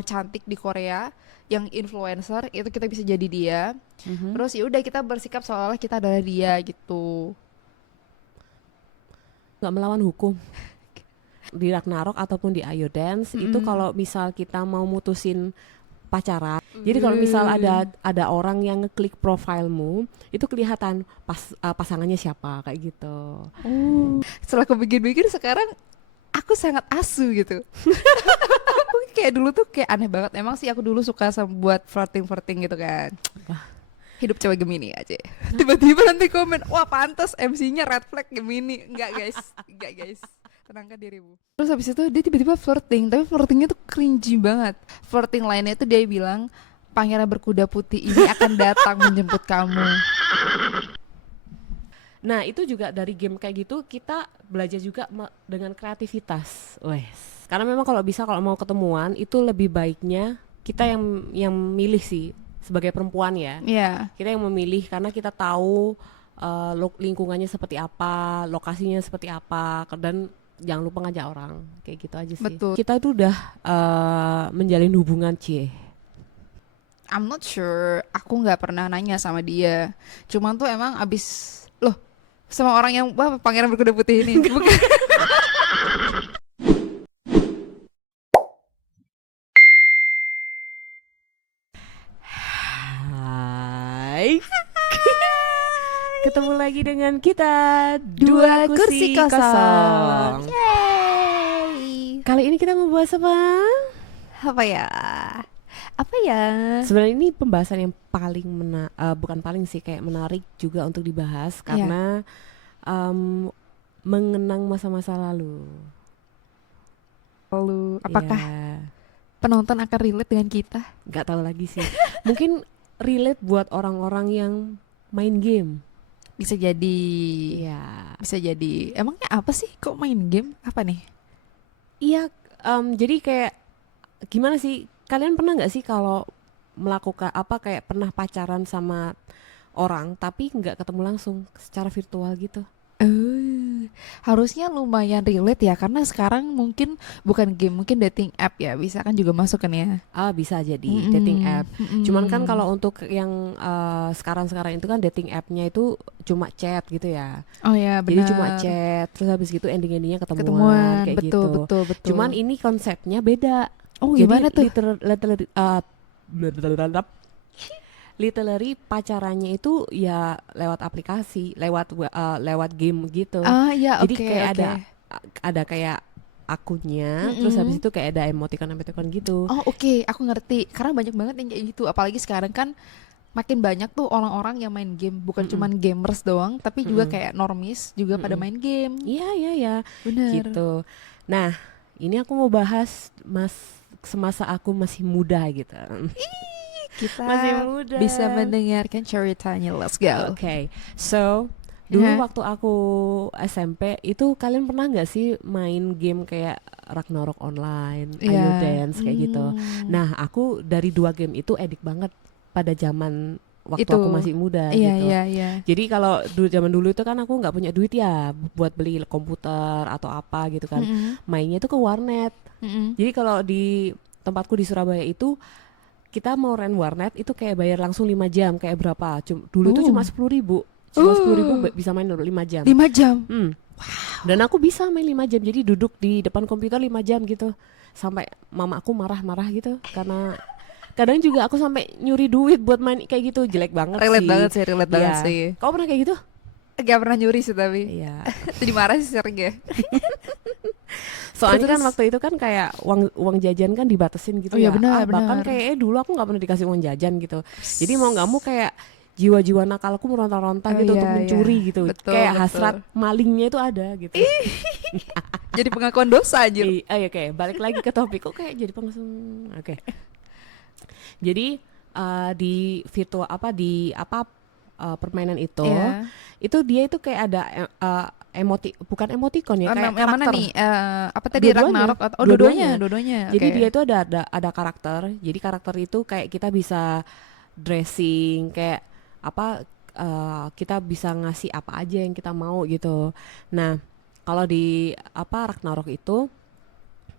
cantik di Korea yang influencer itu kita bisa jadi dia. Mhm. Terus ya udah kita bersikap seolah-olah kita adalah dia gitu. Nggak melawan hukum di Ragnarok ataupun di Ayo Dance itu Mm-mm. kalau misal kita mau mutusin pacaran. Jadi kalau misal ada orang yang ngeklik profilmu, itu kelihatan pasangannya siapa kayak gitu. Setelah aku pikir-pikir sekarang aku sangat asu gitu. Aku kayak dulu tuh kayak aneh banget. Emang sih aku dulu suka sama buat flirting-flirting gitu kan. Hidup cewek Gemini aja. Tiba-tiba nanti komen, wah pantas MC-nya red flag Gemini. Enggak guys, enggak guys. Tenangkan dirimu. Terus habis itu dia tiba-tiba flirting, tapi flirtingnya tuh cringy banget. Flirting lainnya tuh dia bilang, pangeran berkuda putih ini akan datang menjemput kamu. Nah, itu juga dari game kayak gitu kita belajar juga dengan kreativitas. Wes. Karena memang kalau bisa kalau mau ketemuan itu lebih baiknya kita yang milih sih sebagai perempuan ya. Iya, Kita yang memilih karena kita tahu lingkungannya seperti apa, lokasinya seperti apa, dan jangan lupa ngajak orang. Kayak gitu aja sih. betul. Kita itu udah menjalin hubungan I'm not sure. Aku nggak pernah nanya sama dia. Cuman tuh emang abis loh sama orang yang wah pangeran berkuda putih ini. Bukan. Hai. Ketemu lagi dengan kita dua Dua kursi kursi kosong. kosong. Yeay. Kali ini kita mau bahas apa? Apa ya? Apa ya? Sebenarnya ini pembahasan yang paling bukan paling sih kayak menarik juga untuk dibahas Iya. karena em, mengenang masa-masa lalu. Lalu apakah Ya, penonton akan relate dengan kita? nggak tahu lagi sih. Mungkin relate buat orang-orang yang main game. Bisa jadi. Iya, Bisa jadi. Emangnya apa sih? Kok main game? Apa nih? iya. Jadi kayak gimana sih? Kalian pernah nggak sih kalau melakukan apa kayak pernah pacaran sama orang tapi nggak ketemu langsung secara virtual gitu? Harusnya lumayan relate ya karena sekarang mungkin bukan game, mungkin dating app ya. Bisa kan juga masuk kan ya? Ah, bisa jadi dating Mm-mm, app. Cuman kan mm-mm. kalau untuk yang sekarang-sekarang itu kan dating appnya itu cuma chat gitu ya. Oh ya Jadi cuma benar. chat, terus habis gitu ending-endingnya ketemuan Ketemuan, kayak betul gitu. betul betul. Cuman ini konsepnya beda. Oh Jadi gimana tuh? literally pacarannya itu ya lewat aplikasi, lewat game gitu. Ah ya Jadi oke kayak oke. ada kayak akunnya, terus habis Mm-mm. itu kayak ada emoticon gitu. Oh oke, aku ngerti. Karena banyak banget yang kayak gitu. Apalagi sekarang kan makin banyak tuh orang-orang yang main game. Bukan Mm-mm, cuman gamers doang, tapi juga mm-mm, kayak normis juga pada mm-mm. main game. Iya, iya, ya, Bener. gitu. Nah, ini aku mau bahas semasa aku masih muda gitu. Masih Kita muda. bisa mendengarkan ceritanya. Let's go. Oke, so dulu Ya. waktu aku SMP itu kalian pernah nggak sih main game kayak Ragnarok Online, Iya. Ayo Dance kayak gitu. Hmm. Nah, aku dari dua game itu edik banget pada zaman waktu Itu. aku masih muda Iya gitu. iya iya. Jadi kalau zaman dulu itu kan aku nggak punya duit ya buat beli komputer atau apa gitu kan. Mm-mm. Mainnya itu ke warnet. Mm-mm. Jadi kalau di tempatku di Surabaya itu kita mau rent warnet itu kayak bayar langsung 5 jam kayak berapa? Dulu itu cuma Uh. 10.000. Cuma 10.000 Uh. bisa main 5 jam. 5 jam. Hmm. Dan aku bisa main 5 jam. Jadi duduk di depan komputer 5 jam gitu. Sampai mama aku marah-marah gitu karena kadang juga aku sampai nyuri duit buat main kayak gitu. Jelek banget Relate sih. banget sih, relate banget Iya. sih. Kau pernah kayak gitu? Gak pernah nyuri sih tapi. Iya. Tadi marah sih sering ya. Soalnya kan Terus. waktu itu kan kayak uang uang jajan kan dibatasin Oh gitu ya ya. benar Bahkan benar. kayak dulu aku nggak pernah dikasih uang jajan gitu. Jadi mau nggak mau kayak jiwa-jiwa nakalku meronta-ronta Oh gitu iya untuk iya. mencuri gitu. Betul Kayak betul. hasrat malingnya itu ada gitu. Jadi pengakuan dosa anjir. Iya kayak balik lagi ke topik kok kayak jadi pengen. Oke. Jadi di virtual apa permainan Iya. itu dia itu kayak ada bukan emoticon ya kayak Yang mana karakter. nih? Apa tadi Dua-duanya, Ragnarok atau oh dua-duanya, dua-duanya. dua-duanya. Jadi Oke. dia itu ada karakter. Jadi karakter itu kayak kita bisa dressing kayak apa kita bisa ngasih apa aja yang kita mau gitu. Nah, kalau di apa Ragnarok itu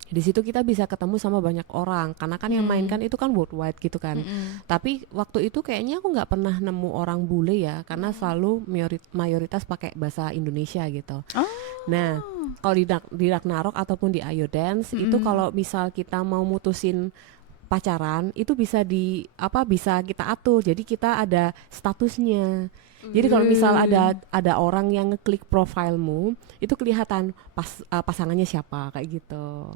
Di situ kita bisa ketemu sama banyak orang karena kan yang main kan itu kan worldwide gitu kan. Tapi waktu itu kayaknya aku nggak pernah nemu orang bule ya, karena selalu mayoritas pakai bahasa Indonesia gitu. Oh. Nah, kalau di Ragnarok ataupun di Ayo Dance itu kalau misal kita mau mutusin pacaran itu bisa bisa kita atur. Jadi kita ada statusnya. Jadi kalau misal ada orang yang ngeklik profilmu, itu kelihatan pasangannya siapa kayak gitu.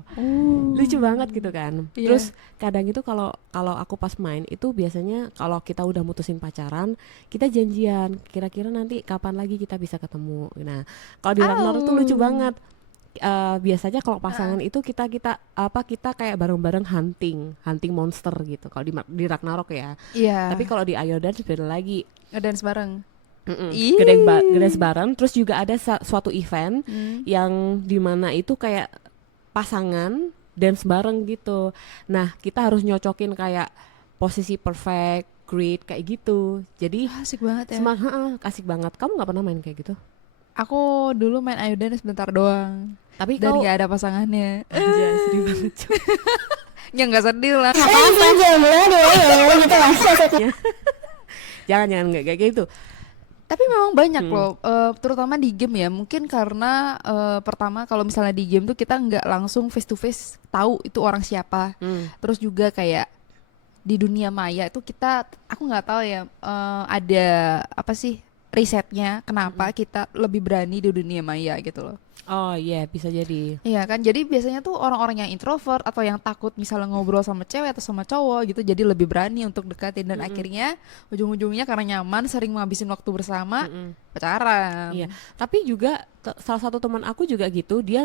Lucu banget gitu kan. Iya. Terus kadang itu kalau aku pas main itu biasanya kalau kita udah mutusin pacaran, kita janjian kira-kira nanti kapan lagi kita bisa ketemu. Nah, kalau di Ragnarok tuh lucu banget. Biasanya kalau pasangan itu kita kayak bareng-bareng hunting monster gitu kalau di Ragnarok ya. Iya. Tapi kalau di Ayo Dance beda lagi. Ngedance bareng. Ih. Ngedance bareng. Terus juga ada suatu event yang dimana itu kayak pasangan dance bareng gitu. Nah kita harus nyocokin kayak posisi perfect, grid kayak gitu. Jadi Asik banget ya. asik banget. Kamu nggak pernah main kayak gitu? Aku dulu main Ayo Dance sebentar doang. Tapi Dan kau gak ada pasangannya. Anjay, sedih banget. Ya gak sedih lah. Jangan nggak kayak gitu. Tapi memang banyak loh, terutama di game ya. Mungkin karena pertama kalau misalnya di game tuh kita nggak langsung face to face tahu itu orang siapa. Terus juga kayak di dunia maya itu aku nggak tahu ya, ada apa sih risetnya kenapa kita lebih berani di dunia maya gitu loh. Oh iya, bisa jadi. Iya kan, jadi biasanya tuh orang-orang yang introvert atau yang takut misalnya ngobrol sama cewek atau sama cowok gitu, jadi lebih berani untuk deketin dan akhirnya ujung-ujungnya karena nyaman sering ngabisin waktu bersama pacaran. Iya, tapi juga salah satu teman aku juga gitu, dia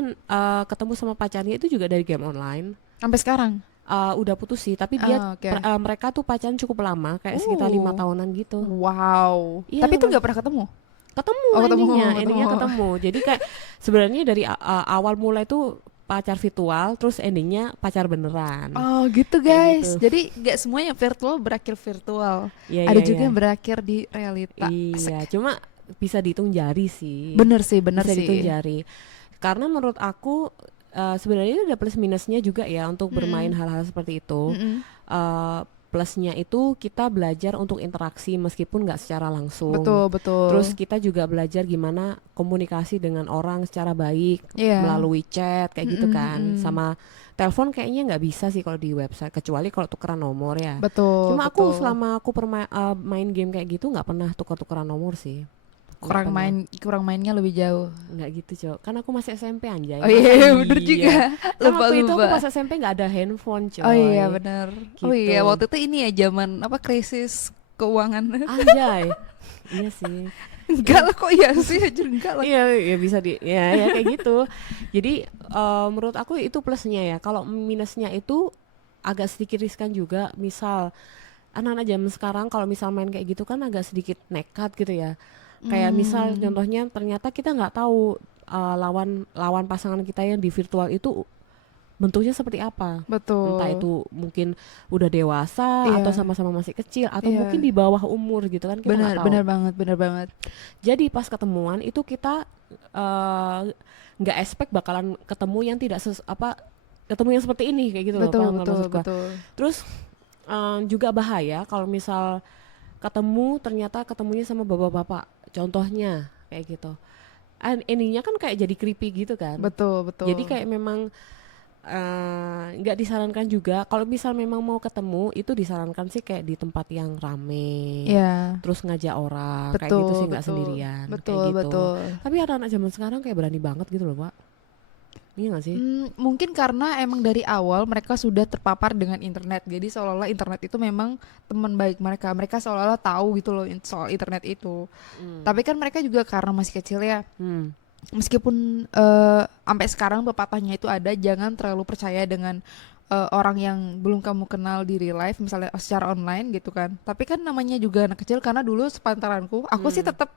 ketemu sama pacarnya itu juga dari game online. Sampai sekarang. Udah putus sih, tapi dia oke. mereka tuh pacaran cukup lama, kayak sekitar 5 tahunan gitu. Wow. Iya, Tapi itu nggak pernah ketemu. Ketemu ketemu. endingnya ketemu. Jadi kayak sebenarnya dari awal mulai tuh pacar virtual, terus endingnya pacar beneran. Oh gitu Kayak guys. gitu. Jadi nggak semuanya virtual berakhir virtual. Iya, Ada iya, juga iya. yang berakhir di realita. Iya, Asik. cuma bisa dihitung jari sih. Bener sih. Bisa dihitung jari. Karena menurut aku sebenarnya itu ada plus minusnya juga ya untuk bermain hal-hal seperti itu. Plusnya itu kita belajar untuk interaksi meskipun nggak secara langsung. Betul. Terus kita juga belajar gimana komunikasi dengan orang secara baik Iya. melalui chat kayak gitu kan. Sama telepon kayaknya nggak bisa sih kalau di website, kecuali kalau tukeran nomor ya. Betul. Cuma aku selama aku main game kayak gitu nggak pernah tuker-tukeran nomor sih. kurang mainnya lebih jauh. Nggak gitu, Cok. Kan aku masih SMP anjay. Oh iya, Masa bener iya? juga. Kan waktu itu aku Lupa. pas SMP nggak ada handphone, coy. Oh iya benar. Oh Gitu. iya, waktu itu ini ya zaman apa krisis keuangan. Anjay. Iya sih. Enggak lah, kok iya sih, anjir enggak lah. Iya bisa ya kayak gitu. Jadi menurut aku itu plusnya ya. Kalau minusnya itu agak sedikit riskan juga. Misal anak-anak zaman sekarang kalau misal main kayak gitu kan agak sedikit nekat gitu ya. Kayak misal contohnya ternyata kita nggak tahu lawan pasangan kita yang di virtual itu bentuknya seperti apa. Betul. Entah itu mungkin udah dewasa Iya. atau sama-sama masih kecil atau Iya. mungkin di bawah umur gitu kan, kita nggak tahu. Bener banget. Jadi pas ketemuan itu kita nggak expect bakalan ketemu yang tidak ketemu yang seperti ini kayak gitu loh. Paham nggak maksud gua? Betul. Terus juga bahaya kalau misal ternyata ketemunya sama bapak-bapak, contohnya kayak gitu. Endingnya kan kayak jadi creepy gitu kan. Betul. Jadi kayak memang nggak disarankan juga. Kalau misal memang mau ketemu itu disarankan sih kayak di tempat yang rame. Iya. Terus ngajak orang kayak gitu sih, nggak sendirian. Betul. Kayak gitu. Tapi anak-anak zaman sekarang kayak berani banget gitu loh, Pak. Iya nggak sih? Mungkin karena emang dari awal mereka sudah terpapar dengan internet. Jadi seolah-olah internet itu memang teman baik mereka. Mereka seolah-olah tahu gitu loh soal internet itu. Tapi kan mereka juga karena masih kecil ya. Meskipun sampai sekarang pepatahnya itu ada, jangan terlalu percaya dengan orang yang belum kamu kenal di real life, misalnya secara online gitu kan. Tapi kan namanya juga anak kecil, karena dulu sepantaranku, aku sih tetap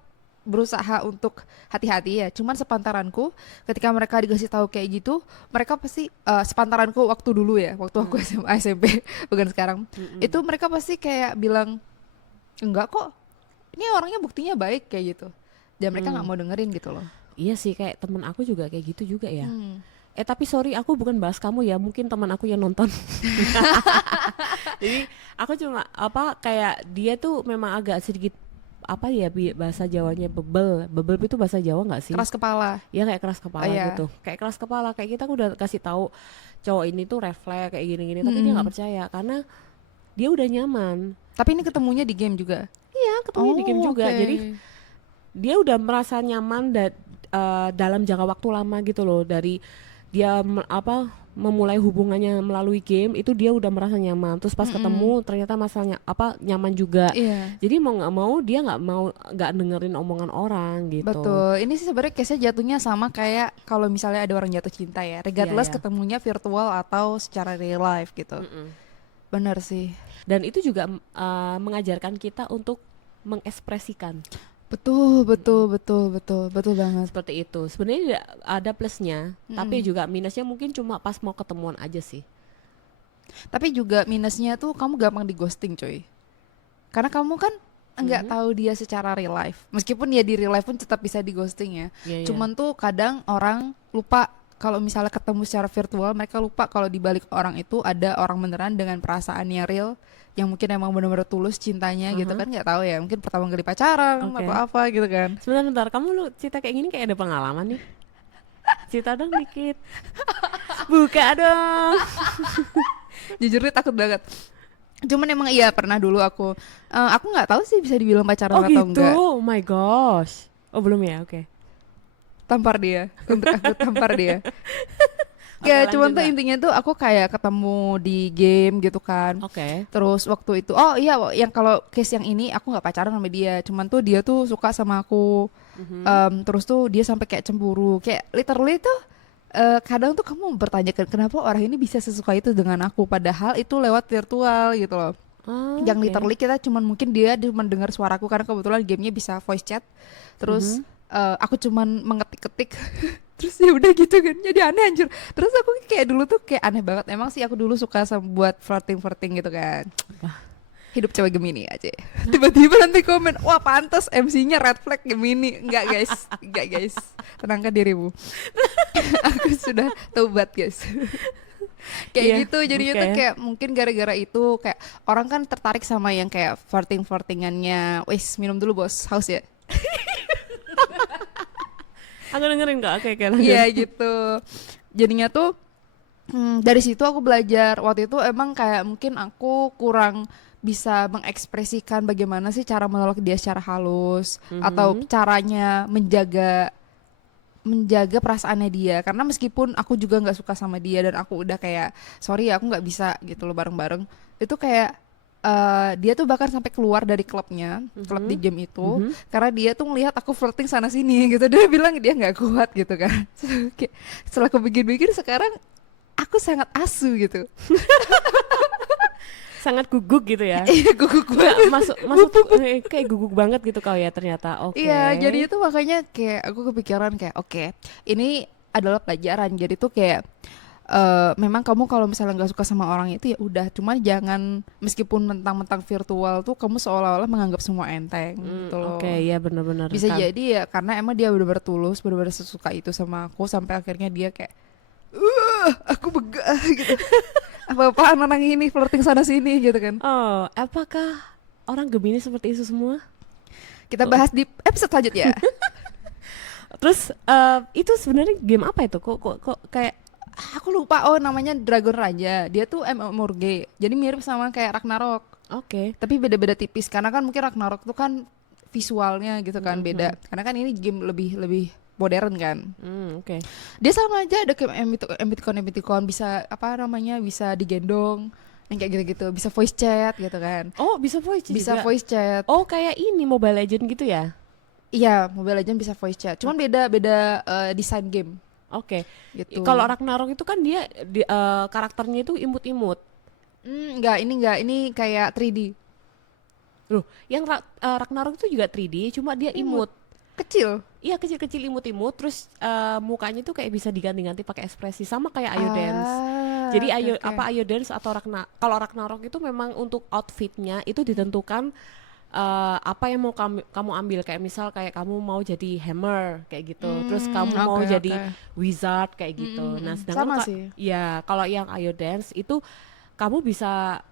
berusaha untuk hati-hati ya. Cuman sepantaranku ketika mereka dikasih tahu kayak gitu, mereka pasti sepantaranku waktu dulu ya, waktu aku SMA SMP bukan sekarang. Itu mereka pasti kayak bilang, enggak kok, ini orangnya buktinya baik kayak gitu. Dan mereka nggak mau dengerin gitu loh. Iya sih, kayak temen aku juga kayak gitu juga ya. Tapi sorry aku bukan bahas kamu ya, mungkin teman aku yang nonton. Jadi aku cuma apa kayak dia tuh memang agak sedikit apa ya bahasa Jawanya bebel. Bebel itu bahasa Jawa nggak sih? Keras kepala. Ya kayak keras kepala Iya. gitu. Kayak keras kepala kayak kita udah kasih tahu cowok ini tuh refleks kayak gini-gini tapi dia nggak percaya karena dia udah nyaman. Tapi ini ketemunya di game juga. Iya, ketemu di game juga. oke. Jadi dia udah merasa nyaman dalam jangka waktu lama gitu loh, dari dia memulai hubungannya melalui game itu dia udah merasa nyaman, terus pas ketemu ternyata masalahnya nyaman juga. Iya. Jadi mau nggak mau dia nggak dengerin omongan orang gitu. Betul. Ini sih sebenarnya case-nya jatuhnya sama kayak kalau misalnya ada orang jatuh cinta ya, regardless Iya. ketemunya virtual atau secara real life gitu. Bener sih. Dan itu juga mengajarkan kita untuk mengekspresikan Betul banget. seperti itu. Sebenarnya ada plusnya, tapi juga minusnya mungkin cuma pas mau ketemuan aja sih. Tapi juga minusnya tuh kamu gampang di ghosting coy. Karena kamu kan nggak tahu dia secara real life. Meskipun ya di real life pun tetap bisa di ghosting ya. Iya, iya. Cuman tuh kadang orang lupa kalau misalnya ketemu secara virtual, mereka lupa kalau di balik orang itu ada orang beneran dengan perasaannya real, yang mungkin emang bener-bener tulus cintanya gitu kan, nggak tahu ya, mungkin pertama kali pacaran Oke. atau apa gitu kan. Sebentar, kamu lu cerita kayak gini kayak ada pengalaman nih. Cerita dong dikit. Buka dong. Jujur deh takut banget. Cuman emang iya pernah dulu aku nggak tahu sih bisa dibilang pacaran Oh atau gitu, enggak. oh my gosh. Oh belum ya, oke. Tampar dia, untuk aku tampar dia. Oke, Ya lanjut, cuman tuh Mbak. intinya tuh aku kayak ketemu di game gitu kan. Oke. Terus waktu itu, oh iya, yang kalau case yang ini aku nggak pacaran sama dia, cuman tuh dia tuh suka sama aku. Terus tuh dia sampai kayak cemburu, kayak literally tuh kadang tuh kamu bertanyakan kenapa orang ini bisa sesuka itu dengan aku, padahal itu lewat virtual gitu loh. Oh, Yang oke. literally kita cuman mungkin dia mendengar suaraku karena kebetulan gamenya bisa voice chat. Terus aku cuman mengetik-ketik. Terus ya udah gitu kan, jadi aneh anjir. Terus aku kayak dulu tuh kayak aneh banget. Emang sih aku dulu suka sama buat flirting gitu kan. Hidup cewek Gemini aja. Tiba-tiba nanti komen, wah pantas MC-nya red flag Gemini. Enggak guys, tenangkan dirimu. Aku sudah taubat guys. Kayak Iya, gitu, jadinya tuh oke. kayak mungkin gara-gara itu kayak orang kan tertarik sama yang kayak flirtingannya. Wes minum dulu bos, haus ya. Aku dengerin kok, oke lanjut. Iya gitu. Jadinya tuh dari situ aku belajar. Waktu itu emang kayak mungkin aku kurang bisa mengekspresikan bagaimana sih cara menolak dia secara halus atau caranya menjaga perasaannya dia, karena meskipun aku juga nggak suka sama dia dan aku udah kayak sorry ya, aku nggak bisa gitu loh bareng-bareng, itu kayak dia tuh bahkan sampai keluar dari klubnya, klub di game itu, karena dia tuh ngelihat aku flirting sana sini gitu. Dia bilang dia nggak kuat gitu kan. Kayak, setelah aku pikir-pikir sekarang aku sangat asu gitu. Sangat guguk gitu ya. Iya guguk Nggak, banget. masuk kayak guguk banget gitu kau ya ternyata. Oke. Iya, jadi itu makanya kayak aku kepikiran kayak oke, ini adalah pelajaran. Jadi tuh kayak memang kamu kalau misalnya nggak suka sama orang itu ya udah, cuman jangan meskipun mentang-mentang virtual tuh kamu seolah-olah menganggap semua enteng gitu loh. Oke, ya benar-benar. Bisa Kan. jadi ya karena emang dia benar-benar tulus, benar-benar sesuka itu sama aku sampai akhirnya dia kayak aku begah gitu. Apa-apaan orang ini flirting sana sini gitu kan. Oh, apakah orang Gemini seperti itu semua? Kita bahas di episode selanjutnya. Terus itu sebenarnya game apa itu? Kok kayak Aku lupa, oh namanya Dragon Raja. Dia tuh MMORPG. Jadi mirip sama kayak Ragnarok. oke. Tapi beda-beda tipis karena kan mungkin Ragnarok tuh kan visualnya gitu kan beda. Karena kan ini game lebih modern kan. Oke. Dia sama aja, ada kayak MBTCon bisa apa namanya, bisa digendong yang kayak gitu-gitu, bisa voice chat gitu kan. Oh, bisa voice Bisa juga. voice chat. Oh, kayak ini Mobile Legend gitu ya? Iya, Mobile Legends bisa voice chat. Cuman beda-beda desain game Oke. gitu. Kalau Ragnarok itu kan dia karakternya itu imut-imut. Enggak, ini kayak 3D. Loh, yang Ragnarok itu juga 3D, cuma dia imut. Kecil. Iya, kecil-kecil imut-imut, terus mukanya tuh kayak bisa diganti-ganti pakai ekspresi sama kayak Ayo Dance. Jadi oke, oke. Ayo Dance atau kalau Ragnarok itu memang untuk outfitnya itu ditentukan apa yang mau kamu ambil, kayak misal kayak kamu mau jadi hammer kayak gitu, terus kamu mau Oke, jadi oke. wizard kayak gitu. Nah, sedangkan Sama sih. ya kalau yang Ayo Dance itu kamu bisa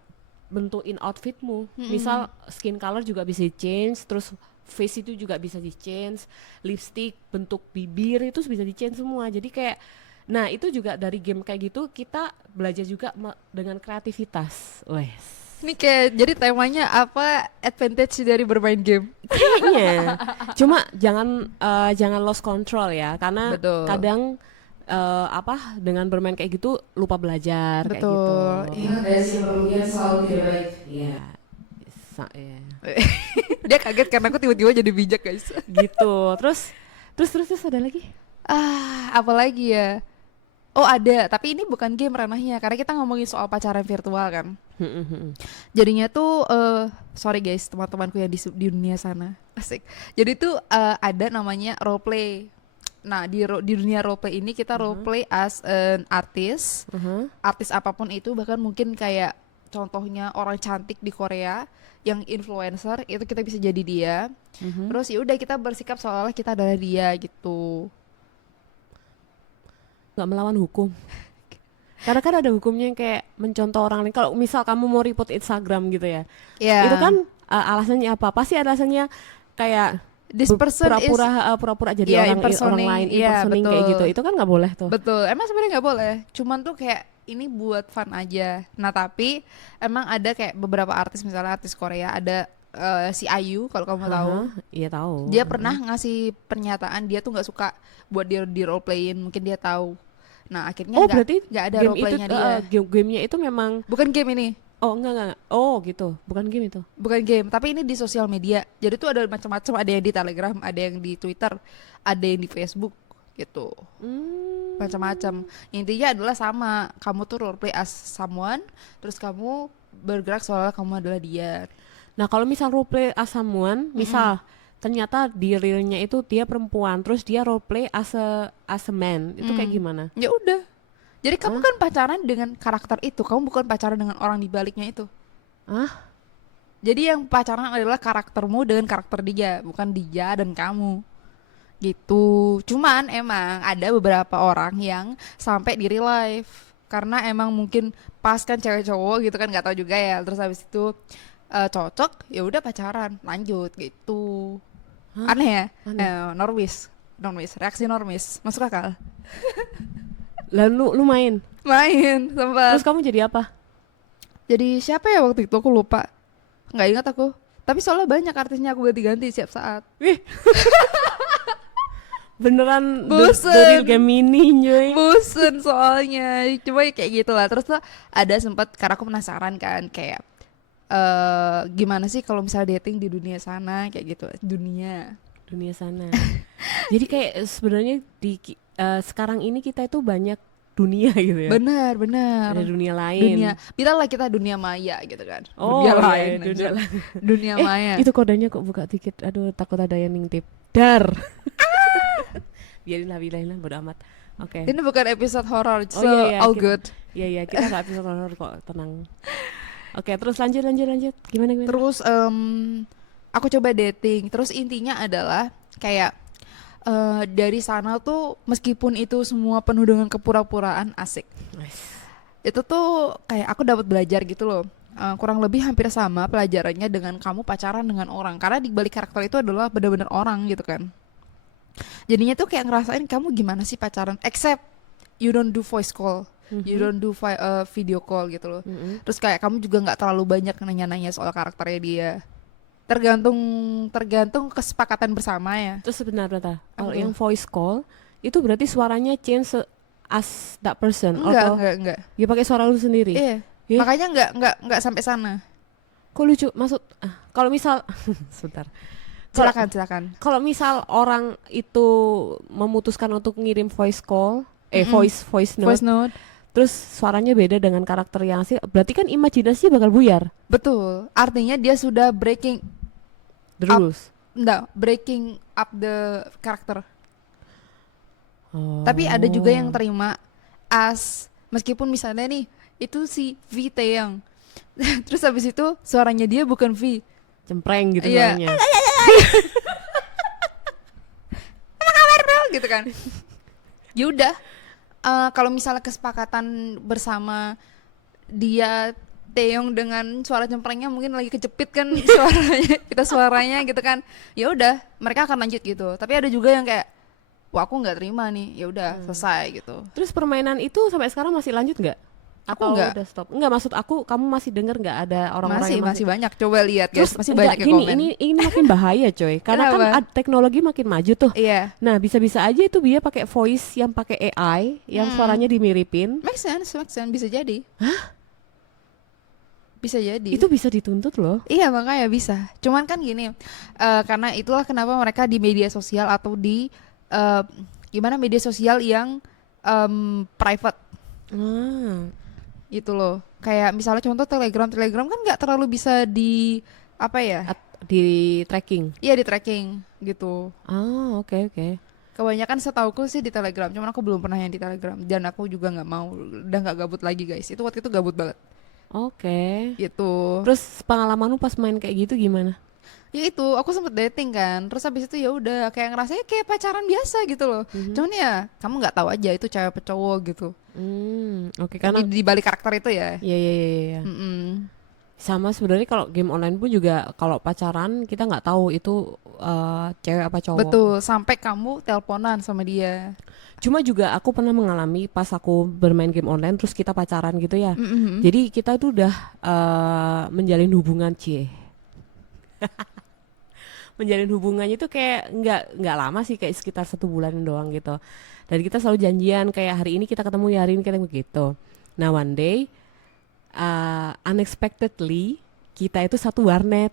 bentukin outfitmu. Misal skin color juga bisa di change, terus face itu juga bisa di change, lipstick, bentuk bibir itu bisa di change semua. Jadi kayak, nah itu juga dari game kayak gitu kita belajar juga dengan kreativitas. Wes. Ini kayak jadi temanya apa advantage dari bermain game. Kayaknya. Cuma jangan lost control ya, karena Betul. kadang apa dengan bermain kayak gitu lupa belajar kayak gitu. Betul. Iya. Dari si kerugian selalu tidak baik. Iya. Ya. Dia kaget karena aku tiba-tiba jadi bijak guys. Gitu. Terus ada lagi? Apalagi ya? Oh ada, tapi ini bukan game ranahnya karena kita ngomongin soal pacaran virtual kan. Jadinya tuh sorry guys teman-temanku yang di dunia sana. Asik. Jadi tuh ada namanya role play. Nah di dunia role play ini kita role play as an artis. Artis apapun itu, bahkan mungkin kayak contohnya orang cantik di Korea yang influencer itu kita bisa jadi dia. Terus ya udah kita bersikap seolah-olah kita adalah dia gitu. Nggak melawan hukum. Karena kan ada hukumnya yang kayak mencontoh orang lain. Kalau misal kamu mau report Instagram gitu ya, Ya. itu kan alasannya apa? Pasti alasannya kayak This person is pura-pura jadi Yeah, orang lain, iya, impersonating kayak betul. gitu. Itu kan nggak boleh tuh. betul. Emang sebenarnya nggak boleh. Cuman tuh kayak ini buat fun aja. Nah tapi emang ada kayak beberapa artis, misalnya artis Korea ada si Ayu kalau kamu tahu. Iya tahu. Dia pernah ngasih pernyataan dia tuh nggak suka buat dia di role playin. Mungkin dia tahu. Nah akhirnya Oh berarti nggak ada game role itu playnya dia. gamenya itu memang Bukan game ini. enggak. Oh gitu. Bukan game itu. Bukan game, tapi ini di sosial media. Jadi tuh ada macam-macam, ada yang di Telegram, ada yang di Twitter, ada yang di Facebook gitu. Macam-macam. Intinya adalah sama, kamu tuh role play as someone, terus kamu bergerak seolah kamu adalah dia. Nah kalau misal roleplay as someone, misal ternyata di realnya itu dia perempuan, terus dia roleplay as a man, itu kayak gimana? Ya udah. Jadi kamu kan pacaran dengan karakter itu, kamu bukan pacaran dengan orang di baliknya itu. Ah, Jadi yang pacaran adalah karaktermu dengan karakter dia, bukan dia dan kamu. Gitu. Cuman emang ada beberapa orang yang sampai di real life karena emang mungkin pas kan cewek cowok gitu kan, nggak tahu juga ya. Terus habis itu cocok, ya udah pacaran, lanjut gitu. Aneh ya? Aneh. Normis, reaksi normis, masuk akal. lalu lu main, Main sempat. terus kamu jadi apa? Jadi siapa ya waktu itu aku lupa, nggak ingat aku. Tapi soalnya banyak artisnya aku ganti-ganti setiap saat. Beneran Bosen. the real Gemini nyoy. Bosen soalnya, cuma ya kayak gitu lah. Terus tuh ada sempat karena aku penasaran kan kayak gimana sih kalau misalnya dating di dunia sana kayak gitu, dunia. Sana. Jadi kayak sebenarnya sekarang ini kita itu banyak dunia gitu ya. Benar, benar. Ada dunia lain. Biarlah kita dunia maya gitu kan. Oh, dunia iya, lain, dunia anjir. lain. Dunia maya. Itu kodenya kok buka dikit. Aduh, takut ada yang nintip. Dar. Biarin lah, bodo amat. Oke. Ini bukan episode horor, so iya, all kita- good. Iya, kita nggak episode horor kok, tenang. Oke, terus lanjut. Gimana? Terus aku coba dating. Terus intinya adalah kayak dari sana tuh meskipun itu semua penuh dengan kepura-puraan, asik. Itu tuh kayak aku dapat belajar gitu loh. Kurang lebih hampir sama pelajarannya dengan kamu pacaran dengan orang, karena di balik karakter itu adalah benar-benar orang gitu kan. Jadinya tuh kayak ngerasain kamu gimana sih pacaran, except you don't do voice call, you don't do video call gitu loh. Terus kayak kamu juga nggak terlalu banyak nanya-nanya soal karakternya dia. Tergantung kesepakatan bersama ya. Terus sebentar. Kalau Apa? yang voice call itu berarti suaranya change as that person atau Enggak. dia pakai suara lu sendiri. Iya. Iya. Makanya enggak sampai sana. Kok lucu? Kalau misal sebentar. Silakan. Kalau misal orang itu memutuskan untuk ngirim voice call, voice note, Voice note. terus suaranya beda dengan karakter yang asli, berarti kan imajinasinya bakal buyar. Betul. Artinya dia sudah breaking up the karakter. Oh. Tapi ada juga yang terima as meskipun misalnya nih itu si V Taeyang. Terus habis itu suaranya dia bukan V, cempreng gitu Iya. suaranya. gitu kan. Ya udah, kalau misalnya kesepakatan bersama dia Taeyong dengan suara cemprengnya mungkin lagi kejepit kan suaranya gitu kan. Ya udah, mereka akan lanjut gitu. Tapi ada juga yang kayak, wah aku nggak terima nih. Ya udah, selesai gitu. Terus permainan itu sampai sekarang masih lanjut nggak? Aku Atau nggak. udah stop? Enggak, maksud aku kamu masih denger nggak ada orang-orang Masih yang masih banyak. Coba lihat Terus guys, masih enggak, banyak yang gini, komen. ini makin bahaya coy. Karena kan Kenapa? teknologi makin maju tuh. Iya. Nah, bisa-bisa aja itu dia pakai voice yang pakai AI yang suaranya dimiripin. Make sense, bisa jadi. Bisa jadi. Itu bisa dituntut loh. Iya makanya bisa. Cuman kan gini, karena itulah kenapa mereka di media sosial atau di gimana media sosial yang private gitu loh. Kayak misalnya contoh Telegram kan nggak terlalu bisa di apa ya? Di tracking. Iya di tracking gitu. Oke. Kebanyakan setauku sih di Telegram. Cuman aku belum pernah yang di Telegram dan aku juga nggak mau. Udah nggak gabut lagi guys. Itu waktu itu gabut banget. Oke. Gitu. Terus pengalamanmu pas main kayak gitu gimana? Ya itu aku sempet dating kan, terus habis itu ya udah kayak ngerasanya kayak pacaran biasa gitu loh. Cuman ya kamu nggak tahu aja itu cewek apa cowok gitu. Oke, karena Di balik karakter itu ya. ya. Mm-mm. Sama sebenarnya kalau game online pun juga kalau pacaran kita nggak tahu itu cewek apa cowok. Betul, sampai kamu teleponan sama dia. Cuma juga aku pernah mengalami pas aku bermain game online terus kita pacaran gitu ya. Mm-mm. Jadi kita tuh udah menjalin hubungan menjalin hubungannya itu kayak nggak lama sih, kayak sekitar 1 bulan doang gitu. Dan kita selalu janjian kayak hari ini kita ketemu, ya hari ini kita begitu. Nah one day unexpectedly kita itu satu warnet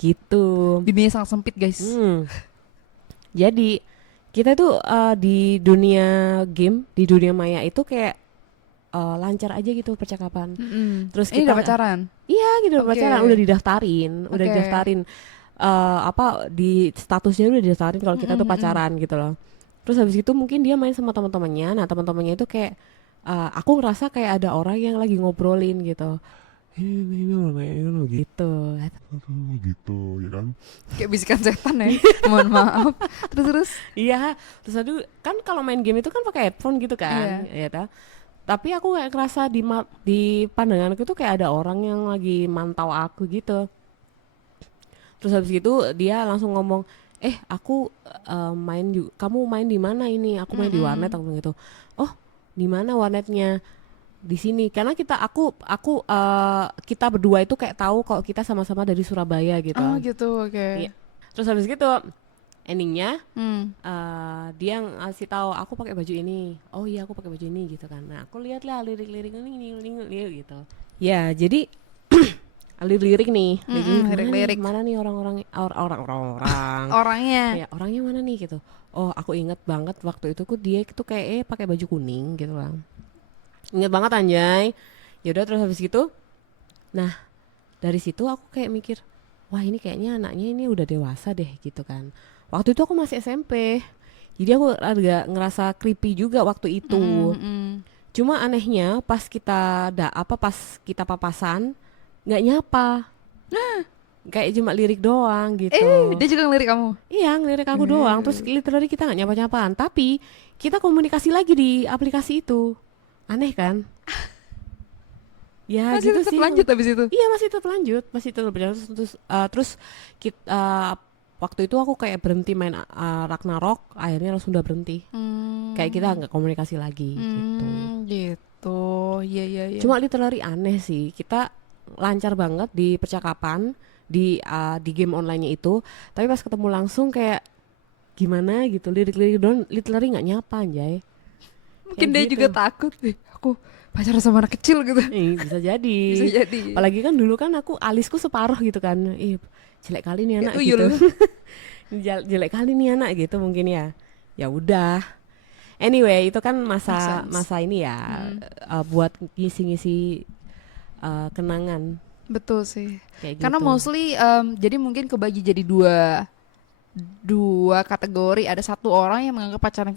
gitu. Dunia sangat sempit guys. Jadi kita itu di dunia game, di dunia maya itu kayak lancar aja gitu percakapan. Mm-mm. Terus Ini kita udah pacaran. Iya gitu, Oke. pacaran udah didaftarin, Oke. apa di statusnya udah didaftarin kalau kita tuh pacaran gitu loh. Terus habis itu mungkin dia main sama teman-temannya. Nah teman-temannya itu kayak aku ngerasa kayak ada orang yang lagi ngobrolin gitu. Ini lo gitu. gitu ya kan. Kayak bisikan setan ya. Mohon maaf. Terus. Iya, terus aduh kan kalau main game itu kan pakai headphone gitu kan, ya ta? Tapi aku kayak ngerasa di pandanganku tuh kayak ada orang yang lagi mantau aku gitu. Terus habis itu dia langsung ngomong, aku kamu main di mana ini? Aku main di warnet, aku bilang gitu. Oh, di mana warnetnya? Di sini. Karena kita berdua itu kayak tahu kalau kita sama-sama dari Surabaya gitu. Oh gitu, oke. Iya. Terus habis gitu endingnya dia ngasih tahu aku pakai baju ini. Oh iya aku pakai baju ini gitu kan. Nah aku lihat lah lirik-lirik ini gitu. Ya jadi lirik nih. Lirik-lirik. Mana nih orang-orang. Orangnya. Ya orangnya mana nih gitu. Oh aku inget banget waktu itu dia itu kayak pakai baju kuning gitu lah. Ingat banget anjay. Ya udah terus habis gitu. Nah dari situ aku kayak mikir, wah ini kayaknya anaknya ini udah dewasa deh gitu kan. Waktu itu aku masih SMP, jadi aku agak ngerasa creepy juga waktu itu. Cuma anehnya pas kita papasan nggak nyapa, kayak cuma lirik doang gitu. Dia juga ngelirik kamu. Iya ngelirik aku doang, terus literally kita nggak nyapa-nyapaan, tapi kita komunikasi lagi di aplikasi itu. Aneh kan? Ya Masih gitu tetap sih. lanjut habis itu. Iya masih tetap lanjut. Terus kita waktu itu aku kayak berhenti main Ragnarok, akhirnya langsung udah berhenti. Kayak kita nggak komunikasi lagi gitu. Gitu. Iya. Cuma literally aneh sih. Kita lancar banget di percakapan di game online-nya itu, tapi pas ketemu langsung kayak gimana gitu, lirik-lirik doang, literally nggak nyapa anjay. Mungkin Kayak dia gitu. juga takut deh. Aku pacaran sama anak kecil gitu. Bisa jadi. Bisa jadi. Apalagi kan dulu kan aku alisku separuh gitu kan. Jelek kali nih anak Kayak gitu. tuyul. Jelek kali nih anak gitu mungkin ya. Ya udah. Anyway, itu kan Make sense. masa ini ya buat ngisi-ngisi kenangan Betul sih. kayak Karena gitu. mostly jadi mungkin kebagi jadi dua kategori. Ada satu orang yang menganggap pacaran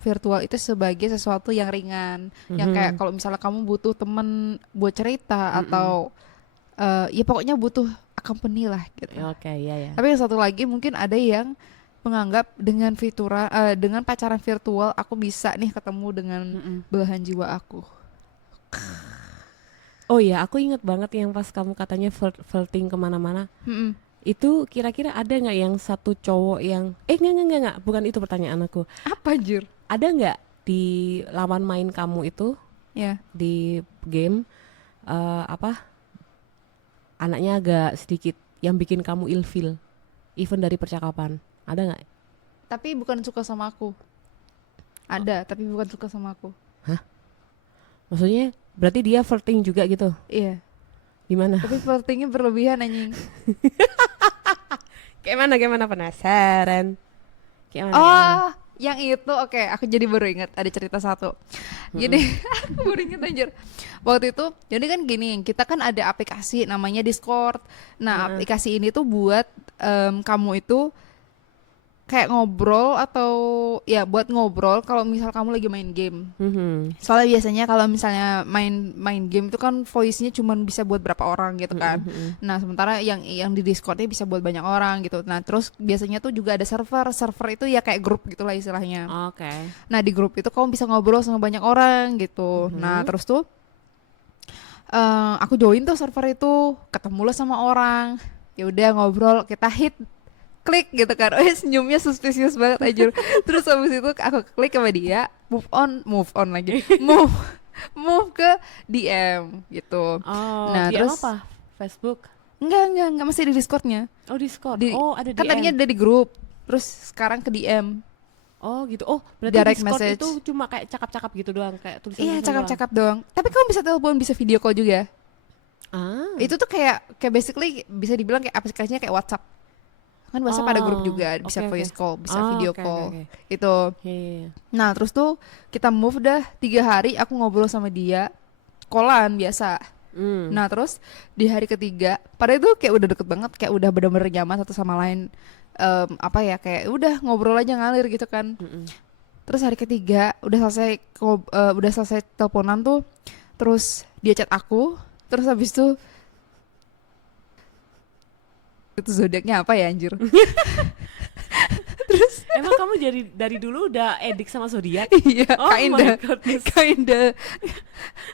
virtual itu sebagai sesuatu yang ringan, yang kayak kalau misalnya kamu butuh temen buat cerita atau ya pokoknya butuh company lah gitu. Oke, iya ya. Tapi yang satu lagi mungkin ada yang menganggap dengan dengan pacaran virtual aku bisa nih ketemu dengan belahan jiwa aku. Oh iya, aku inget banget yang pas kamu katanya flirting kemana-mana. Mm-mm. Itu kira-kira ada nggak yang satu cowok yang enggak, bukan itu pertanyaan aku. Apa anjir? Ada nggak di lawan main kamu itu Ya. di game apa anaknya agak sedikit yang bikin kamu ilfeel, even dari percakapan, ada nggak? Tapi bukan suka sama aku. Ada, tapi bukan suka sama aku. Maksudnya berarti dia flirting juga gitu? Iya. Gimana? Tapi flirtingnya berlebihan anjing. Gimana penasaran? Gimana? Oh, yang itu oke, aku jadi baru ingat ada cerita satu. Gini, aku baru ingat anjir. Waktu itu, jadi kan gini, kita kan ada aplikasi namanya Discord. Nah, aplikasi ini tuh buat kamu itu kayak ngobrol atau ya buat ngobrol kalau misal kamu lagi main game. Soalnya biasanya kalau misalnya main game itu kan voice-nya cuma bisa buat berapa orang gitu kan. Nah, sementara yang di Discord-nya bisa buat banyak orang gitu. Nah, terus biasanya tuh juga ada server itu ya kayak grup gitulah istilahnya. Oke. Nah, di grup itu kamu bisa ngobrol sama banyak orang gitu. Nah, terus tuh aku join tuh server itu, ketemu lah sama orang. Ya udah ngobrol, kita hit klik gitu kan. Senyumnya suspicious banget anjir. Terus habis itu aku klik sama dia, move on lagi. move ke DM gitu. Oh, Nah, DM terus apa? Facebook? enggak masih di Discord-nya. Oh, Discord. Oh, ada kan DM. tadinya ada di grup. Terus sekarang ke DM. Oh gitu. Oh berarti Direct Discord message. itu cuma kayak cakap-cakap gitu doang, kayak tulisan. Iya, cakap-cakap doang. Tapi kamu bisa telepon, bisa video call juga. Itu tuh kayak basically bisa dibilang kayak aplikasinya kayak WhatsApp. Kan WhatsApp ada grup juga, bisa oke, voice call, bisa Oh, video oke, call. oke. Itu. Iya. Nah, terus tuh kita move dah 3 hari aku ngobrol sama dia. Callan biasa. Nah, terus di hari ketiga, pada itu kayak udah deket banget, kayak udah bener-bener nyaman satu sama lain. Apa ya, kayak udah ngobrol aja ngalir gitu kan. Terus hari ketiga udah selesai teleponan tuh, terus dia chat aku, terus habis itu zodiaknya apa ya anjir? Emang kamu dari dulu udah edik sama zodiak? Iya, Oh my goodness. kinda.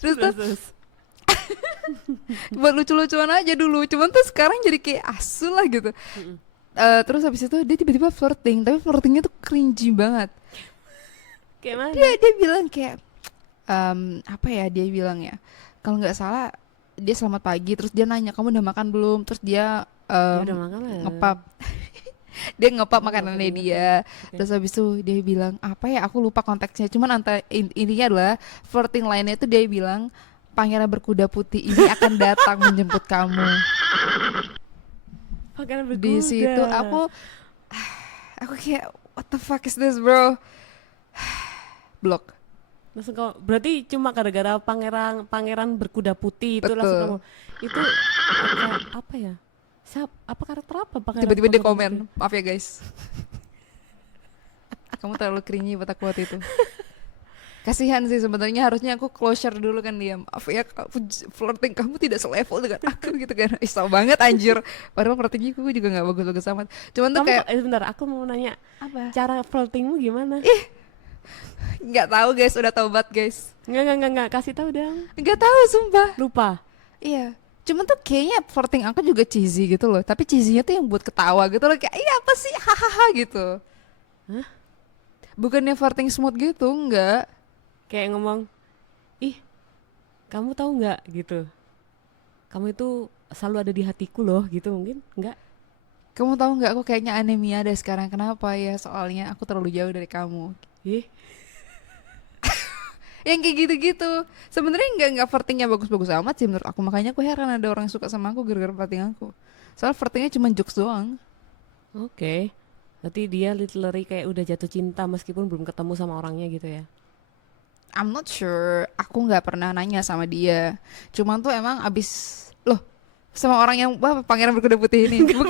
Terus tuh Terus. buat lucu-lucuan aja dulu, cuman tuh sekarang jadi kayak asu lah gitu. Terus habis itu dia tiba-tiba flirting, tapi flirtingnya tuh cringy banget. Kayak mana? Dia bilang kayak apa ya, dia bilang ya, kalau nggak salah dia selamat pagi, terus dia nanya kamu udah makan belum, terus dia Ya udah makan lah. ngepap dia ngepap makanannya inget. dia. Oke. Terus habis itu dia bilang apa ya, aku lupa konteksnya, cuman intinya adalah flirting lainnya itu dia bilang pangeran berkuda putih ini akan datang menjemput kamu. Makanan berkuda. Di situ aku kayak what the fuck is this bro. Blok. Langsung kamu, berarti cuma gara-gara pangeran berkuda putih itu Betul. langsung kamu itu apa ya? Apa karakter apa pangeran Tiba-tiba dia berkuda komen, putih? maaf ya guys. Kamu terlalu cringy buat aku waktu itu. Kasihan sih sebenarnya, harusnya aku closure dulu kan dia. Maaf ya, flirting kamu tidak selevel dengan aku gitu kan. Isau banget anjir. Padahal flirtingnya aku juga gak bagus-bagus amat. Cuman tuh Kamu kayak bentar, aku mau nanya apa? cara flirtingmu gimana? Nggak tahu guys, udah taubat guys. Enggak, kasih tahu dong. Nggak tahu sumpah. Lupa. Iya. Cuman tuh kayaknya flirting aku juga cheesy gitu loh. Tapi cheesy-nya tuh yang buat ketawa gitu loh. Kayak iya apa sih, hahaha gitu. Hah? Bukannya flirting smooth gitu, enggak. Kayak ngomong, ih, kamu tahu nggak gitu? Kamu itu selalu ada di hatiku loh, gitu mungkin? Enggak? Kamu tahu nggak, aku kayaknya anemia deh sekarang. Kenapa ya? Soalnya aku terlalu jauh dari kamu. Ih, Yang kayak gitu-gitu. Sebenarnya nggak flirtingnya bagus-bagus amat sih menurut aku. Makanya aku heran ada orang yang suka sama aku gara-gara flirting aku. Soal flirtingnya cuma jokes doang. oke. Berarti dia literally kayak udah jatuh cinta meskipun belum ketemu sama orangnya gitu ya? I'm not sure. Aku nggak pernah nanya sama dia. Cuman tuh emang abis loh sama orang yang wah pangeran berkuda putih ini. Bukan.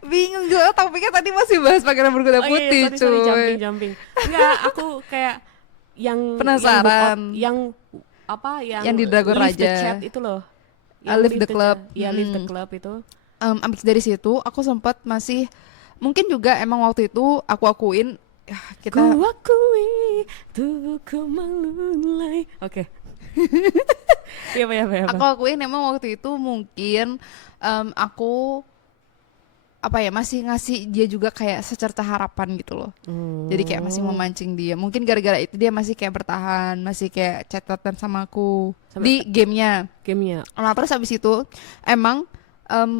Bingung juga topiknya tadi masih bahas pangeran berkuda putih, sorry, cuy. jumping. Enggak, aku kayak yang Penasaran. yang apa yang Yang di Dragon leave the Raja. chat itu loh. Leave the Club. Iya, Leave the Club itu. Abis dari situ aku sempat masih mungkin juga emang waktu itu aku akuin ya, kita Ku akui tubuhku menulai. Oke. Iya, aku akuin emang waktu itu mungkin aku apa ya masih ngasih dia juga kayak secerca harapan gitu loh. Jadi kayak masih memancing dia. Mungkin gara-gara itu dia masih kayak bertahan, masih kayak catatan sama aku di gamenya. Nah terus habis itu emang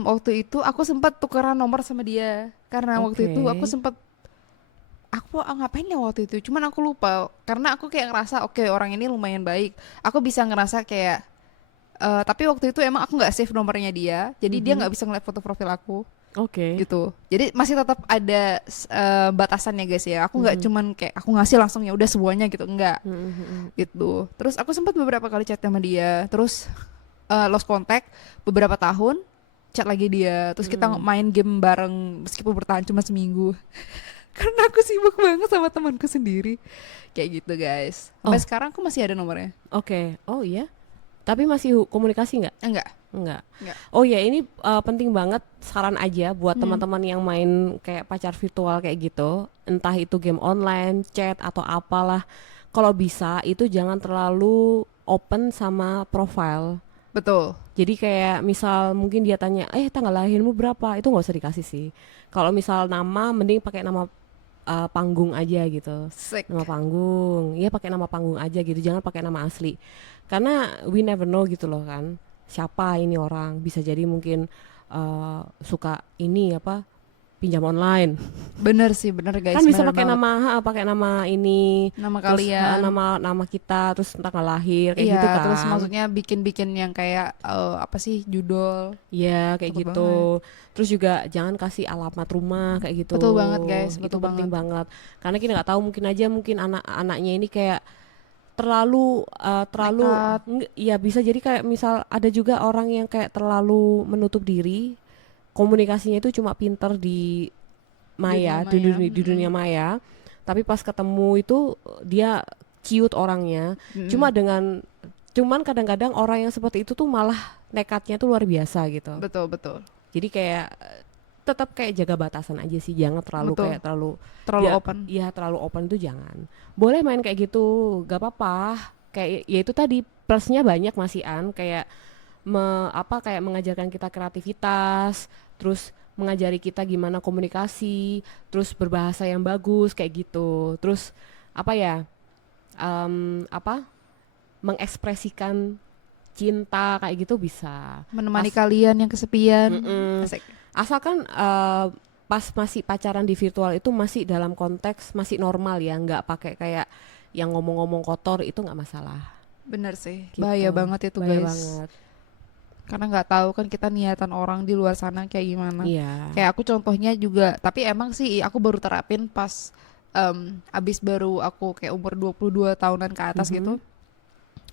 waktu itu aku sempat tukeran nomor sama dia karena waktu itu aku sempat ngapain ya waktu itu. Cuman aku lupa karena aku kayak ngerasa oke, orang ini lumayan baik. Aku bisa ngerasa kayak tapi waktu itu emang aku nggak save nomornya dia, jadi dia nggak bisa ngeliat foto profil aku. Gitu. Jadi masih tetap ada batasannya guys ya. Aku nggak cuman kayak aku ngasih langsung ya udah semuanya gitu, enggak. Gitu. Terus aku sempat beberapa kali chat sama dia, terus lost contact beberapa tahun, chat lagi dia. Terus kita main game bareng meskipun bertahan cuma seminggu. Karena aku sibuk banget sama temanku sendiri. Kayak gitu guys. Sampai sekarang aku masih ada nomornya. Oh iya. Tapi masih komunikasi nggak? Enggak. Oh ya, ini penting banget, saran aja buat teman-teman yang main kayak pacar virtual kayak gitu, entah itu game online, chat atau apalah. Kalau bisa itu jangan terlalu open sama profile. Betul. Jadi kayak misal mungkin dia tanya, tanggal lahirmu berapa? Itu nggak usah dikasih sih. Kalau misal nama, mending pakai nama panggung aja gitu. Sick. Nama panggung, ya pakai nama panggung aja gitu, jangan pakai nama asli. Karena we never know gitu loh kan. Siapa ini orang, bisa jadi mungkin suka ini apa pinjam online. Bener sih, bener guys. Kan bisa bener pakai nama ini, nama terus, kalian, nama kita, terus tanggal lahir kayak iya, gitu kan. terus maksudnya bikin yang kayak apa sih judul. Iya kayak Betul gitu. Terus juga jangan kasih alamat rumah kayak gitu. Betul banget guys, Itu betul penting banget. Karena kita nggak tahu, mungkin anak-anaknya ini kayak terlalu Nekat. ya bisa jadi kayak misal ada juga orang yang kayak terlalu menutup diri, komunikasinya itu cuma pinter di maya, di dunia maya, tapi pas ketemu itu dia cute orangnya. Cuman kadang-kadang orang yang seperti itu tuh malah nekatnya tuh luar biasa gitu. Betul. Jadi kayak tetap kayak jaga batasan aja sih, jangan terlalu Betul. kayak terlalu Open. Iya, terlalu open itu jangan. Boleh main kayak gitu, gak apa-apa. Kayak ya itu tadi plusnya banyak Mas Ian, kayak kayak mengajarkan kita kreativitas, terus mengajari kita gimana komunikasi, terus berbahasa yang bagus kayak gitu. Terus apa ya? Mengekspresikan cinta kayak gitu bisa. Menemani kalian yang kesepian. Asik. Asalkan pas masih pacaran di virtual itu masih dalam konteks masih normal ya, nggak pakai kayak yang ngomong-ngomong kotor, itu nggak masalah. Bener sih. Gitu. Bahaya banget itu Bahaya guys. banget. Karena nggak tahu kan kita niatan orang di luar sana kayak gimana. Iya. Kayak aku contohnya juga, tapi emang sih aku baru terapin pas abis baru aku kayak umur 22 tahunan ke atas gitu.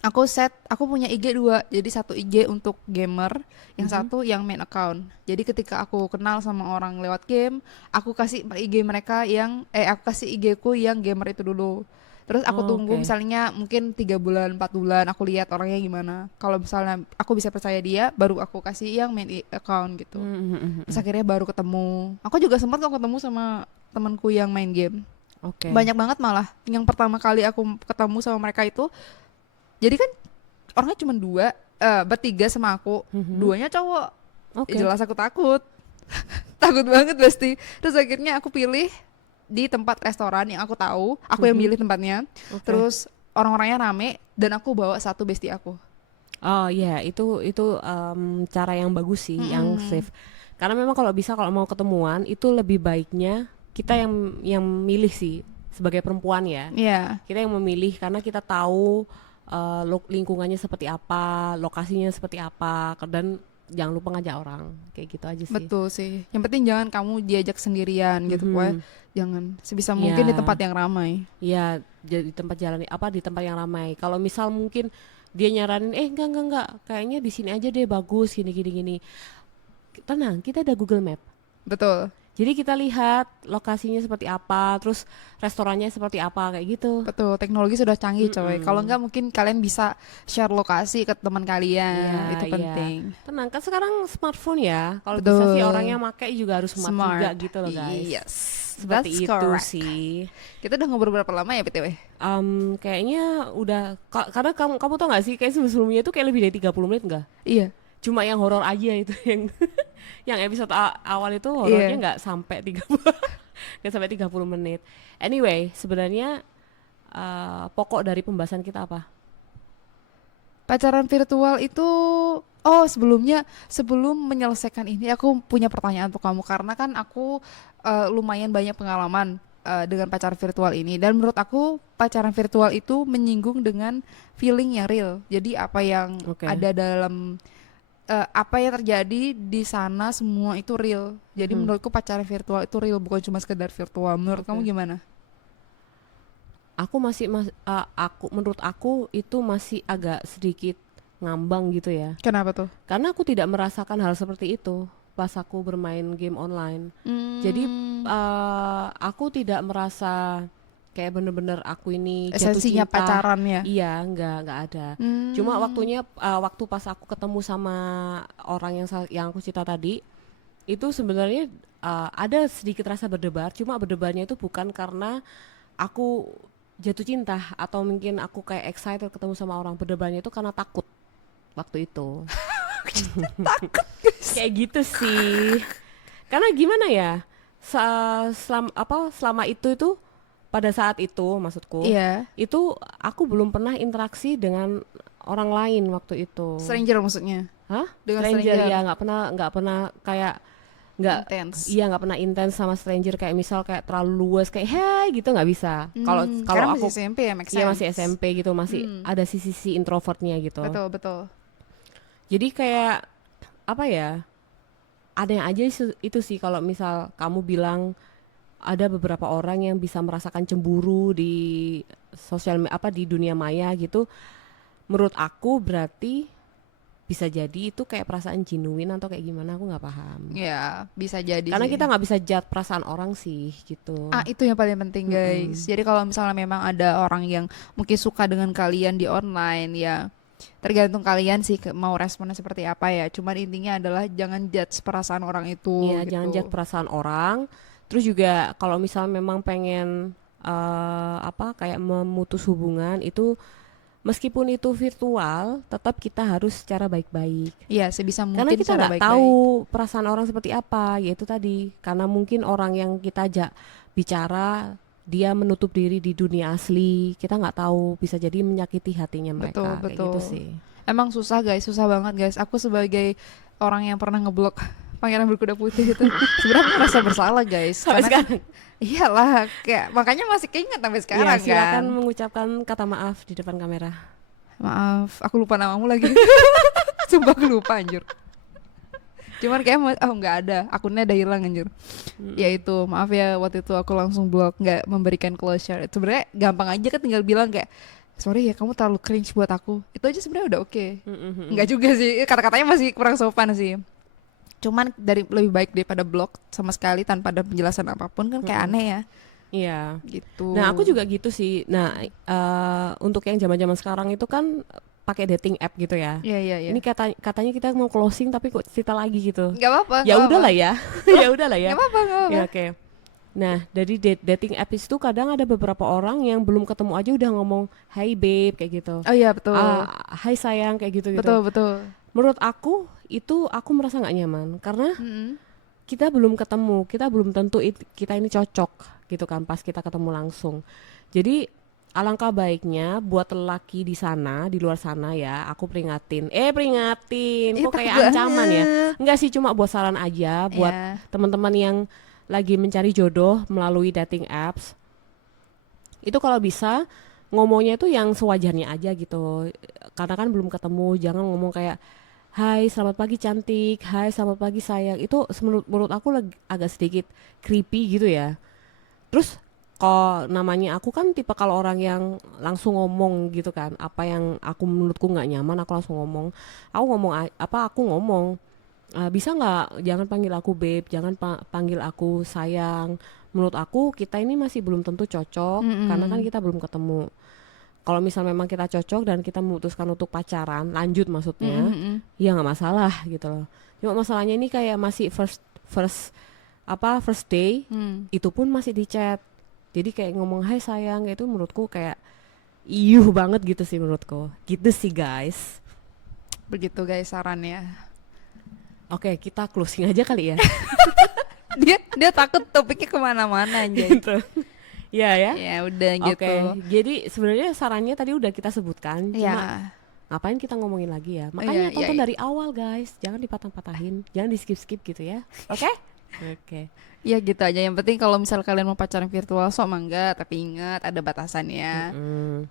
Aku punya IG 2, jadi satu IG untuk gamer, yang satu yang main account. Jadi ketika aku kenal sama orang lewat game, aku kasih IG mereka aku kasih IG ku yang gamer itu dulu. Terus aku tunggu misalnya mungkin 3 bulan, 4 bulan, aku lihat orangnya gimana. Kalau misalnya aku bisa percaya dia, baru aku kasih yang main account gitu. Terus akhirnya baru ketemu. Aku juga sempat kok ketemu sama temanku yang main game. Banyak banget malah. Yang pertama kali aku ketemu sama mereka itu, jadi kan orangnya cuma bertiga sama aku, duanya cowok. Jelas aku takut. Takut banget pasti. Terus akhirnya aku pilih di tempat restoran yang aku tahu, aku yang milih tempatnya. Terus orang-orangnya rame dan aku bawa satu bestie aku. Oh iya, itu cara yang bagus sih, yang safe. Karena memang kalau mau ketemuan itu lebih baiknya kita yang milih sih, sebagai perempuan ya. Iya. Kita yang memilih karena kita tahu lingkungannya seperti apa, lokasinya seperti apa, dan jangan lupa ngajak orang, kayak gitu aja sih. Betul sih. Yang penting jangan kamu diajak sendirian gitu, pokoknya jangan, sebisa mungkin di tempat yang ramai. Iya, di tempat di tempat yang ramai. Kalau misal mungkin dia nyaranin, enggak, kayaknya di sini aja deh bagus, gini. Tenang, kita ada Google Map. Betul. Jadi kita lihat lokasinya seperti apa, terus restorannya seperti apa kayak gitu. Betul, teknologi sudah canggih coy. Mm-mm. Kalau enggak mungkin kalian bisa share lokasi ke teman kalian. Iya, Itu iya. penting. Tenang kan sekarang smartphone ya. Kalau Betul. bisa sih orang yang pakai juga harus smart juga gitu loh guys. Yes. Seperti That's itu correct. sih. Kita udah ngobrol berapa lama ya BTW? Kayaknya udah karena kamu tau gak sih kayak sebelumnya itu kayak lebih dari 30 menit enggak? Iya. Cuma yang horor aja itu yang yang episode awal itu horornya Iya. nggak sampai 30 nggak sampai 30 menit. Anyway, sebenarnya pokok dari pembahasan kita apa? Pacaran virtual itu sebelum menyelesaikan ini aku punya pertanyaan untuk kamu karena kan aku lumayan banyak pengalaman dengan pacaran virtual ini dan menurut aku pacaran virtual itu menyinggung dengan feeling yang real. Jadi apa yang Oke. ada dalam apa yang terjadi di sana semua itu real. Jadi Mhm. menurutku pacaran virtual itu real bukan cuma sekedar virtual. Menurut Oke. kamu gimana? Aku menurut aku itu masih agak sedikit ngambang gitu ya. Kenapa tuh? Karena aku tidak merasakan hal seperti itu pas aku bermain game online. Jadi aku tidak merasa kayak bener-bener aku ini jatuh esensinya cinta. pacaran ya. Iya, nggak ada. Cuma waktu pas aku ketemu sama orang yang aku cerita tadi, itu sebenarnya ada sedikit rasa berdebar. Cuma berdebarnya itu bukan karena aku jatuh cinta atau mungkin aku kayak excited ketemu sama orang. Berdebarnya itu karena takut waktu itu. Kayak gitu sih. Karena gimana ya? Selama itu pada saat itu maksudku Iya. itu aku belum pernah interaksi dengan orang lain waktu itu. Stranger maksudnya. Hah? Dengan Stranger stranger. ya, nggak pernah kayak nggak Intense. iya nggak pernah intens sama stranger kayak misal kayak terlalu luas kayak hey gitu nggak bisa. Kalau Karena aku masih SMP ya, make iya sense. masih SMP gitu masih ada sisi introvertnya gitu. Betul, betul. Jadi kayak apa ya? Ada yang aja itu sih kalau misal kamu bilang ada beberapa orang yang bisa merasakan cemburu di di dunia maya gitu. Menurut aku berarti bisa jadi itu kayak perasaan genuine atau kayak gimana aku nggak paham. Ya, bisa jadi Karena sih. kita nggak bisa judge perasaan orang sih gitu. Itu yang paling penting guys. Jadi kalau misalnya memang ada orang yang mungkin suka dengan kalian di online ya tergantung kalian sih mau responnya seperti apa ya. Cuman intinya adalah jangan judge perasaan orang itu Iya, gitu. jangan judge perasaan orang. Terus juga kalau misal memang pengen kayak memutus hubungan itu meskipun itu virtual, tetap kita harus secara baik-baik. Iya, sebisa mungkin Karena kita secara nggak baik-baik. tahu perasaan orang seperti apa, yaitu tadi. Karena mungkin orang yang kita ajak bicara, dia menutup diri di dunia asli. Kita nggak tahu, bisa jadi menyakiti hatinya mereka. Betul, Kayak gitu betul. sih. Emang susah guys, susah banget guys. Aku sebagai orang yang pernah ngeblok Pangeran Berkuda Putih itu sebenarnya merasa bersalah guys. Sampai Karena sekarang. iyalah, kayak makanya masih keinget sampai sekarang Iya, silakan kan. mengucapkan kata maaf di depan kamera. Maaf, aku lupa namamu lagi. Sumpah aku lupa anjir. Cuman kayak nggak ada, akunnya udah hilang anjir. Ya itu, maaf ya waktu itu aku langsung blok, nggak memberikan closure. Itu sebenarnya gampang aja kan tinggal bilang kayak sorry ya kamu terlalu cringe buat aku. Itu aja sebenarnya udah oke. Nggak juga sih, kata-katanya masih kurang sopan sih. Cuman lebih baik daripada blok sama sekali tanpa ada penjelasan apapun kan kayak aneh ya. Iya. Gitu. Nah, aku juga gitu sih. Nah, untuk yang zaman-zaman sekarang itu kan pakai dating app gitu ya. Iya, iya, iya. Ini katanya kita mau closing tapi kok cerita lagi gitu. Nggak apa-apa. Ya nggak udahlah apa-apa. ya. Ya udahlah ya. Nggak apa-apa, nggak apa-apa. Ya oke. Nah, dari dating app itu kadang ada beberapa orang yang belum ketemu aja udah ngomong "Hai babe" kayak gitu. Oh iya betul. "Hai sayang" kayak gitu. Betul, betul. Menurut aku aku merasa nggak nyaman karena Mm-mm. kita belum ketemu, kita belum tentu kita ini cocok gitu kan pas kita ketemu langsung. Jadi alangkah baiknya buat lelaki di sana, di luar sana ya, aku peringatin. Kok kayak takut ancaman ya? banget. Enggak sih, cuma buat saran aja buat Iya. teman-teman yang lagi mencari jodoh melalui dating apps. Itu kalau bisa ngomongnya itu yang sewajarnya aja gitu. Karena kan belum ketemu, jangan ngomong kayak "Hai, selamat pagi cantik. Hai, selamat pagi sayang." Itu menurut aku agak sedikit creepy gitu ya. Terus kok namanya aku kan tipe kalau orang yang langsung ngomong gitu kan. Apa yang menurutku nggak nyaman, aku langsung ngomong. Aku ngomong Bisa nggak jangan panggil aku babe, jangan panggil aku sayang. Menurut aku kita ini masih belum tentu cocok karena kan kita belum ketemu. Kalau misal memang kita cocok dan kita memutuskan untuk pacaran, lanjut maksudnya, ya nggak masalah gitu loh. Cuma masalahnya ini kayak masih first day, itu pun masih di chat. Jadi kayak ngomong hai sayang itu menurutku kayak banget gitu sih menurutku. Gitu sih guys. Begitu guys sarannya. Oke, kita closing aja kali ya. dia takut topiknya kemana-mana aja. Gitu. Ya. Ya udah gitu. Oke, jadi sebenarnya sarannya tadi udah kita sebutkan. Cuma Ya. ngapain kita ngomongin lagi ya? Makanya Iya, tonton iya. dari awal guys, jangan dipatah-patahin, jangan di skip gitu ya. Oke? Oke. Ya gitu aja. Yang penting kalau misal kalian mau pacaran virtual sok mangga, tapi ingat ada batasannya.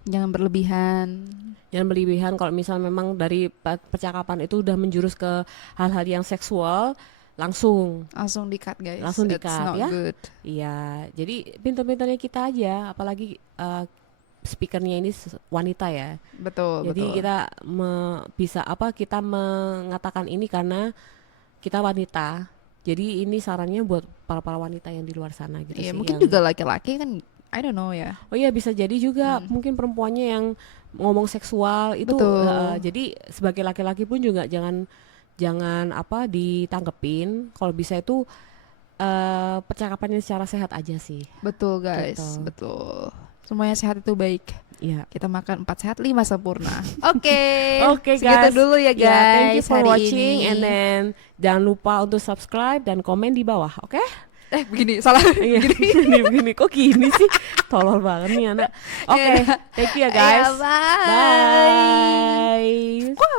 Jangan berlebihan. Jangan berlebihan kalau misal memang dari percakapan itu udah menjurus ke hal-hal yang seksual, langsung Di-cut guys. Langsung It's di-cut, not ya. good. Iya, jadi pintar-pintarnya kita aja, apalagi speakernya ini wanita ya. Betul, Jadi betul. kita kita mengatakan ini karena kita wanita. Jadi ini sarannya buat para wanita yang di luar sana gitu Iya, sih. mungkin yang- juga laki-laki kan I don't know ya. Oh iya bisa jadi juga mungkin perempuannya yang ngomong seksual itu Betul. jadi sebagai laki-laki pun juga jangan ditanggepin. Kalau bisa itu percakapannya secara sehat aja sih. Betul guys, Gitu. betul. Semuanya sehat itu baik. Iya. Kita makan 4 sehat 5 sempurna. Oke. Oke, Segitu guys. dulu ya guys. Ya, thank you for hari watching ini. and then jangan lupa untuk subscribe dan komen di bawah, oke? Begini, salah. Iya, begini kok gini sih? Tolol banget nih anak. Oke, Yaudah. thank you ya guys. Ya, bye. Bye.